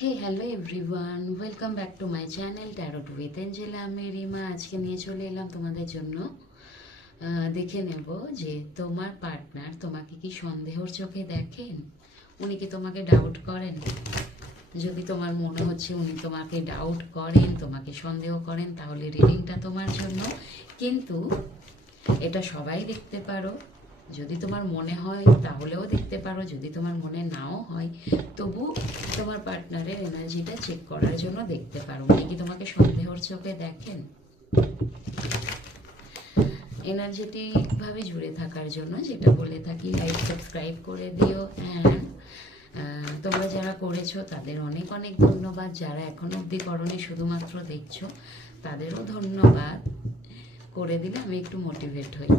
Hey hello everyone, welcome back to my channel tarot with Angela. আমি রিমা আজকে নিয়ে চলে এলাম তোমাদের জন্য। দেখে নেব যে তোমার পার্টনার তোমাকে কি সন্দেহর চোখে দেখেন, উনি কি তোমাকে ডাউট করেন। যদি তোমার মনে হচ্ছে উনি তোমাকে ডাউট করেন, তোমাকে সন্দেহ করেন, তাহলে রিডিংটা তোমার জন্য। কিন্তু এটা সবাই দেখতে পারো। যদি তোমার মনে হয় তাহলেও দেখতে পারো, যদি তোমার মনে নাও হয় তবু তোমার পার্টনারের এনার্জিটা চেক করার জন্য দেখতে পারো। উনি কি তোমাকে সন্দেহর চোখে দেখেন। এনার্জেটিকভাবে জুড়ে থাকার জন্য যেটা বলে থাকি, লাইক সাবস্ক্রাইব করে দিও। অ্যান্ড তোমরা যারা করেছো তাদের অনেক অনেক ধন্যবাদ। যারা এখন অবধি করনি, শুধুমাত্র দেখছো, তাদেরও ধন্যবাদ। করে দিলে আমি একটু মোটিভেট হই।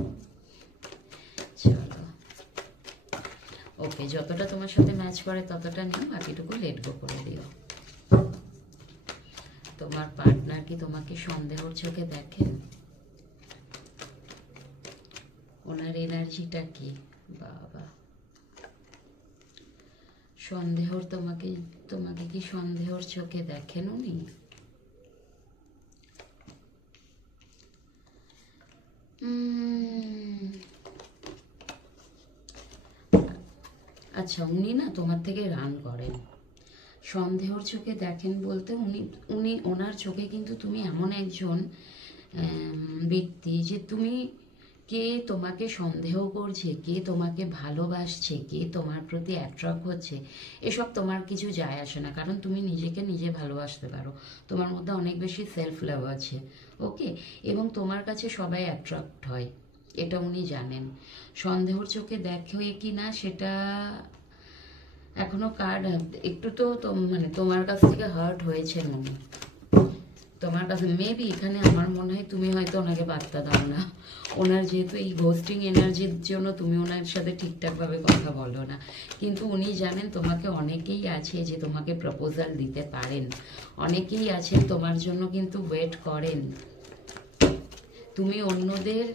চলো, ওকে, যতটা তোমার সাথে ম্যাচ করে ততটা নিও, বাকিটুকু লেট গো করে দিও। তোমার পার্টনার কি তোমাকে সন্দেহর চোখে দেখেন? ওনার এনার্জিটা কি? বাবা, সন্দেহর তোমাকে তোমাকে কি সন্দেহর চোখে দেখেন উনি? আচ্ছা, উনি না তোমার থেকে রান করেন। সন্দেহর চোখে দেখেন বলতে উনি উনি ওনার চোখে কিন্তু তুমি এমন একজন ব্যক্তি যে তুমি, কে তোমাকে সন্দেহ করছে, কে তোমাকে ভালোবাসছে, কে তোমার প্রতি অ্যাট্রাক্ট হচ্ছে, এসব তোমার কিছু যায় আসে না। কারণ তুমি নিজেকে নিজে ভালোবাসতে পারো, তোমার মধ্যে অনেক বেশি সেলফ লাভ আছে। ওকে, এবং তোমার কাছে সবাই অ্যাট্রাক্ট হয়, এটা উনি জানেন। সন্দেহর চোখে দেখে কি না সেটা এখনো কার্ড একটু তো মানে তোমার কাছ থেকে হার্ট হয়েছে মনে, তোমার কাছে মেবি। এখানে আমার মনে হয় তুমি হয়তো ওনাকে বার্তা দাও না। ওনার যেহেতু এই ঘোস্টিং এনার্জির জন্য তুমি ওনার সাথে ঠিকঠাকভাবে কথা বলো না, কিন্তু উনি জানেন তোমাকে অনেকেই আছে যে তোমাকে প্রপোজাল দিতে পারেন, অনেকেই আছেন তোমার জন্য কিন্তু ওয়েট করেন। তুমি অন্যদের,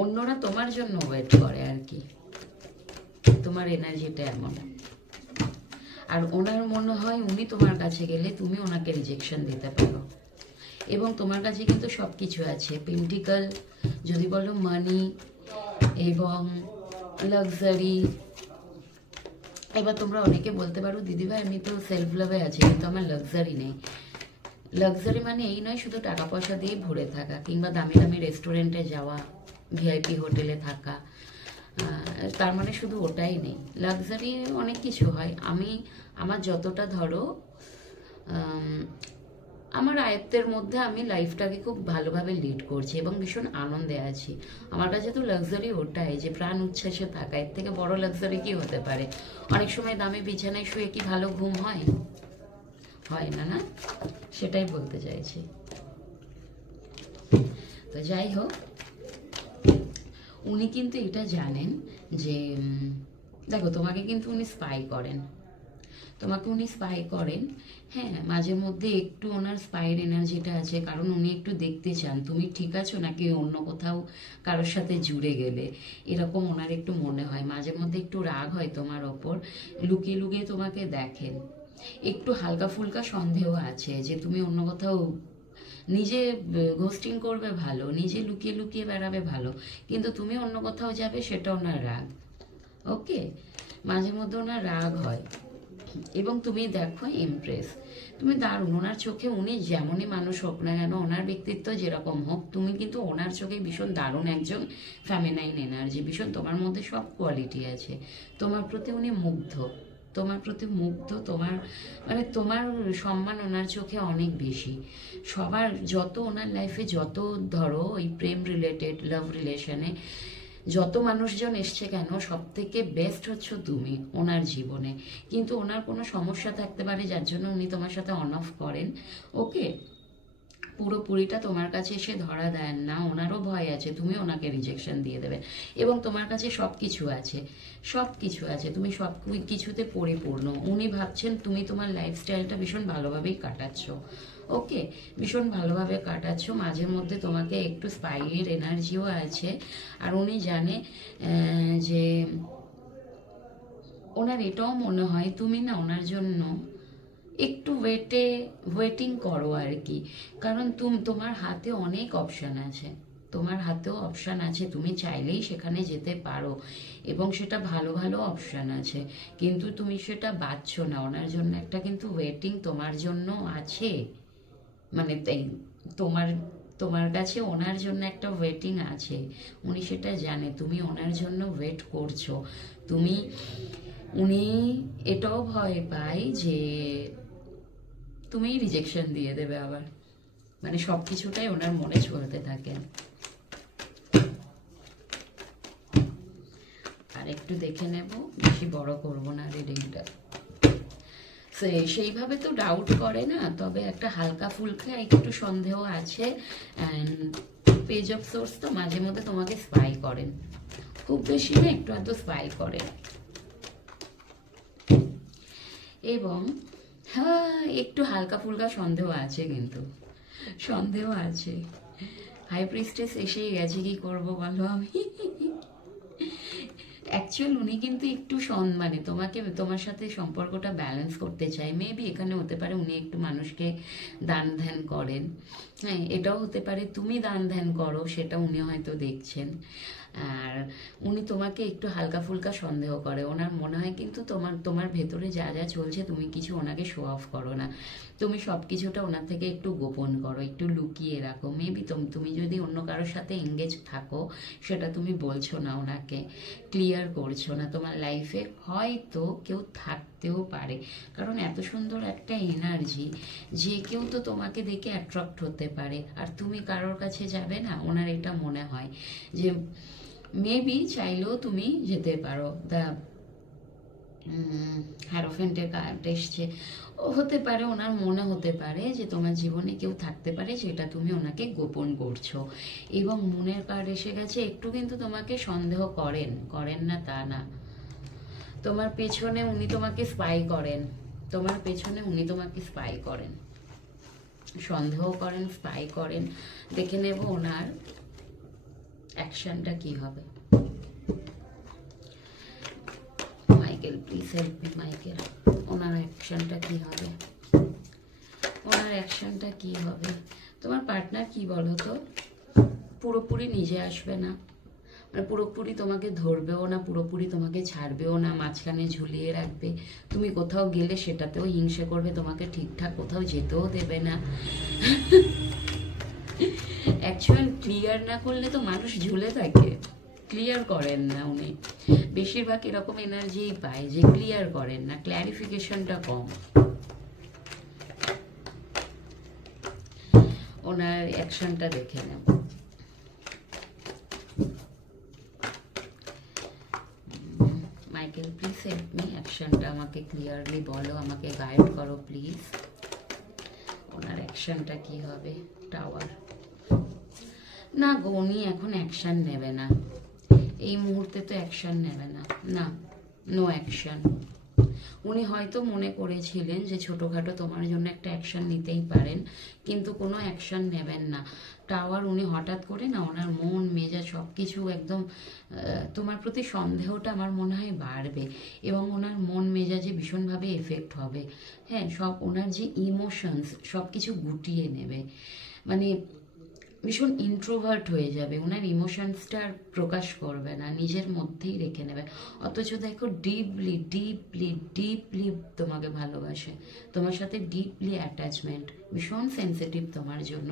অন্যরা তোমার জন্য ওয়েট করে আর কি, তোমার এনার্জিটা এমন। আর ওনার মনে হয় উনি তোমার কাছে গেলে তুমি ওনাকে রিজেকশন দিতে পারো। এবং তোমার কাছে কিন্তু সব কিছু আছে, পেন্টিকল যদি বলো, মানি এবং লাক্সারি। এবার তোমরা অনেকে বলতে পারো দিদিভাই আমি তো সেলফ লাভে আছি কিন্তু আমার লাক্সারি নেই। লাক্সারি মানে এই নয় শুধু টাকা পয়সা দিয়ে ভরে থাকা, কিংবা দামি দামি রেস্টুরেন্টে যাওয়া, ভিআইপি হোটেলে থাকা, তার মানে শুধু ওটাই নেই। লাক্সারি অনেক কিছু হয়। আমি আমার যতটা ধরো আমার আয়ত্তের মধ্যে আমি লাইফটাকে খুব ভালোভাবে লিড করছি এবং ভীষণ আনন্দে আছি। আমার কাছে তো লাক্সারি ওটাই যে প্রাণ উচ্ছ্বাসে থাকা, এর থেকে বড় লাক্সারি কি হতে পারে? অনেক সময় দামি বিছানায় শুয়ে কি ভালো ঘুম হয়? হয় না, না? সেটাই বলতে চাইছি। তো যাই হোক, উনি কিন্তু এটা জানেন যে দেখো তোমাকে কিন্তু উনি স্পাই করেন, তোমাকে উনি স্পাই করেন। হ্যাঁ, মাঝে মধ্যে একটু ওনার স্পাইয়ের এনার্জিটা আছে, কারণ উনি একটু দেখতে চান তুমি ঠিক আছো নাকি অন্য কোথাও কারোর সাথে জুড়ে গেলে, এরকম ওনার একটু মনে হয়। মাঝে মধ্যে একটু রাগ হয় তোমার ওপর, লুকিয়ে লুকিয়ে তোমাকে দেখেন। একটু হালকা ফুলকা সন্দেহ আছে যে তুমি অন্য কোথাও নিজে ঘোস্টিং করবে ভালো, নিজে লুকিয়ে লুকিয়ে বেড়াবে ভালো, কিন্তু তুমি অন্য কোথাও যাবে, সেটা ওনার রাগ। ওকে, মাঝে মধ্যে ওনার রাগ হয়। এবং তুমি দেখো এমপ্রেস, তুমি দারুণ। ওনার চোখে উনি যেমনই মানুষ হোক না কেন, ওনার ব্যক্তিত্ব যেরকম হোক, তুমি কিন্তু ওনার চোখে ভীষণ দারুণ একজন ফ্যামিনাইন এনার্জি, ভীষণ তোমার মধ্যে সব কোয়ালিটি আছে। তোমার প্রতি উনি মুগ্ধ, তোমার প্রতি মুগ্ধ। তোমার মানে তোমার সম্মান ওনার চোখে অনেক বেশি। সবার যত ওনার লাইফে যত ধরো ওই প্রেম রিলেটেড লাভ রিলেশনে যত মানুষজন এসছে কেন, সব থেকে বেস্ট হচ্ছে তুমি ওনার জীবনে। কিন্তু ওনার কোনো সমস্যা থাকতে পারে যার জন্য উনি তোমার সাথে অন অফ করেন। ওকে, পুরোপুরিটা তোমার কাছে এসে ধরা দেন না, ওনারও ভয় আছে তুমি ওনাকে রিজেকশন দিয়ে দেবে। এবং তোমার কাছে সব কিছু আছে, সব কিছু আছে, তুমি সব কিছুতে পরিপূর্ণ। উনি ভাবছেন তুমি তোমার লাইফস্টাইলটা ভীষণ ভালোভাবেই কাটাচ্ছ। ওকে, ভীষণ ভালোভাবে কাটাচ্ছ। মাঝে মধ্যে তোমাকে একটু স্পাইয়ের এনার্জিও আছে। আর উনি জানে যে ওনার এটাও মনে হয় তুমি না ওনার জন্য একটু ওয়েটিং করো আর কি। কারণ তোমার হাতে অনেক অপশন আছে, তোমার হাতেও অপশন আছে, তুমি চাইলেই সেখানে যেতে পারো এবং সেটা ভালো ভালো অপশন আছে, কিন্তু তুমি সেটা বাছছো না। ওনার জন্য একটা কিন্তু ওয়েটিং তোমার জন্য আছে, মানে তোমার তোমার কাছে ওনার জন্য একটা ওয়েটিং আছে, উনি সেটা জানে, তুমি ওনার জন্য ওয়েট করছো। তুমি উনি এটাও ভয় পায় যে তুমি রিজেকশন দিয়ে দেবে আবার, মানে সবকিছুটাই ওনার মনে চলতে থাকে। আর একটু দেখে নেব, বেশি বড় করব না রিডিংটা। সেইভাবে তো ডাউট করে না, তবে একটা হালকা ফুলকা একটু সন্দেহ আছে। অ্যান্ড পেজ অফ সোর্স তো মাঝে মধ্যে তোমাকে স্পাই করেন, খুব বেশি না, একটু আধটু স্পাই করেন। এবং হ্যাঁ, একটু হালকা ফুলকা সন্দেহ আছে, কিন্তু সন্দেহ আছে। হাই প্রিস্টেস এসেই গেছে, কি করব বলো আমি। অ্যাকচুয়াল উনি কিন্তু একটু মানে তোমার সাথে সম্পর্কটা ব্যালেন্স করতে চায়। মেবি এখানে হতে পারে উনি একটু মানুষকে দান ধ্যান করেন, হ্যাঁ এটাও হতে পারে তুমি দান ধ্যান করো, সেটা উনি হয়তো দেখছেন। আর উনি তোমাকে একটু হালকা ফুলকা সন্দেহ করে, ওনার মনে হয় কিন্তু তোমার ভেতরে যা যা চলছে তুমি কিছু ওনাকে শো অফ করো না, তুমি সব কিছুটা ওনার থেকে একটু গোপন করো, একটু লুকিয়ে রাখো। মেবি তুমি যদি অন্য কারোর সাথে এঙ্গেজ থাকো, সেটা তুমি বলছো না ওনাকে, ক্লিয়ার করছো না। তোমার লাইফে হয়তো কেউ থাকতেও পারে, কারণ এত সুন্দর একটা এনার্জি, যে কেউ তো তোমাকে দেখে অ্যাট্রাক্ট হতে পারে, আর তুমি কারোর কাছে যাবে না, ওনার এটা মনে হয়। যে মেবি চাইলেও তুমি যেতে পারো। দ্য হ্যারোফেন্টের কার্ড এসছে, ও হতে পারে ওনার মনে হতে পারে যে তোমার জীবনে কেউ থাকতে পারে, যেটা তুমি ওনাকে গোপন করছো। এবং মনের কার্ড এসে গেছে, একটু কিন্তু তোমাকে সন্দেহ করেন না তা না, তোমার পেছনে উনি তোমাকে স্পাই করেন, তোমার পেছনে উনি তোমাকে স্পাই করেন, সন্দেহ করেন, স্পাই করেন। দেখে নেব ওনার অ্যাকশনটা কি হবে। Michael please help me Michael, ওনার অ্যাকশনটা কি হবে, ওনার অ্যাকশনটা কি হবে। তোমার পার্টনার কি বলো তো, পুরোপুরি নিজে আসবে না, মানে পুরোপুরি তোমাকে ধরবেও না, পুরোপুরি তোমাকে ছাড়বেও না, মাঝখানে ঝুলিয়ে রাখবে। তুমি কোথাও গেলে সেটাতেও হিংসে করবে, তোমাকে ঠিকঠাক কোথাও যেতেও দেবে না। অ্যাকচুয়াল ক্লিয়ার না করলে তো মানুষ ঝুলে থাকে, ক্লিয়ার করেন না উনি, বেশিরভাগ এরকম এনার্জিই পায় যে ক্লিয়ার করেন না, ক্ল্যারিফিকেশনটা কম। ওনার অ্যাকশনটা দেখে নেব। মাইকেল প্লিজ হেল্প মি, অ্যাকশনটা আমাকে ক্লিয়ারলি বলো, আমাকে গাইড করো প্লিজ। ওনার অ্যাকশনটা কি হবে। টাওয়ার, না গো উনি এখন অ্যাকশন নেবে না, এই মুহূর্তে তো অ্যাকশন নেবে না, না নো অ্যাকশন। উনি হয়তো মনে করেছিলেন যে ছোটোখাটো তোমার জন্য একটা অ্যাকশন নিতেই পারেন, কিন্তু কোনো অ্যাকশন নেবেন না। টাওয়ার, উনি হঠাৎ করে না ওনার মন মেজাজ সব কিছু একদম তোমার প্রতি সন্দেহটা আমার মনে হয় বাড়বে, এবং ওনার মন মেজাজে ভীষণভাবে এফেক্ট হবে। হ্যাঁ, সব ওনার যে ইমোশনস সব কিছু গুটিয়ে নেবে, মানে ভীষণ ইন্ট্রোভার্ট হয়ে যাবে, ওনার ইমোশনসটা আর প্রকাশ করবে না, নিজের মধ্যেই রেখে নেবে। অথচ দেখো ডিপলি ডিপলি ডিপলি তোমাকে ভালোবাসে, তোমার সাথে ডিপলি অ্যাটাচমেন্ট, ভীষণ সেন্সিটিভ তোমার জন্য,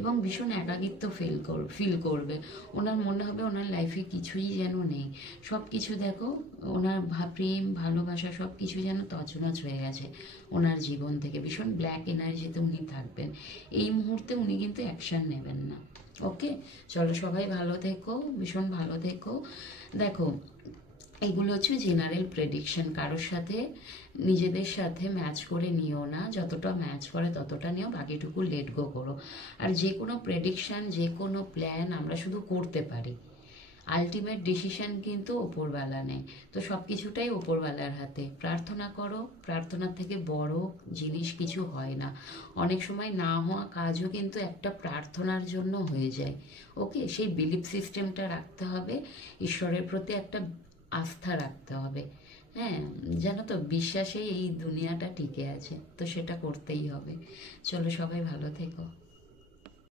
এবং ভীষণ একাকিত্ব ফিল করবে। ওনার মনে হবে ওনার লাইফে কিছুই যেন নেই, সব কিছু দেখো ওনার প্রেম ভালোবাসা সব কিছু যেন তছনছ হয়ে গেছে ওনার জীবন থেকে, ভীষণ ব্ল্যাক এনার্জিতে উনি থাকবেন। এই মুহূর্তে উনি কিন্তু অ্যাকশন নেবেন না। ওকে, চলো সবাই ভালো থেকো, ভীষণ ভালো থেকো। দেখো এগুলো হচ্ছে জেনারেল প্রেডিকশন, কারোর সাথে নিজেদের সাথে ম্যাচ করে নিও না, যতটা ম্যাচ করে ততটা নিও, বাকিটুকু লেট গো করো। আর যে কোনো প্রেডিকশন, যে কোনো প্ল্যান আমরা শুধু করতে পারি, আলটিমেট ডিসিশন কিন্তু ওপরওয়ালা নেয়। তো সব কিছুটাই ওপরওয়ালার হাতে, প্রার্থনা করো, প্রার্থনার থেকে বড় জিনিস কিছু হয় না। অনেক সময় না হওয়া কাজও কিন্তু একটা প্রার্থনার জন্য হয়ে যায়। ওকে, সেই বিলিফ সিস্টেমটা রাখতে হবে, ঈশ্বরের প্রতি একটা আস্থা রাখতে হবে। হ্যাঁ, জানো তো বিশ্বাসেই এই দুনিয়াটা টিকে আছে, তো সেটা করতেই হবে। চলো, সবাই ভালো থেকো।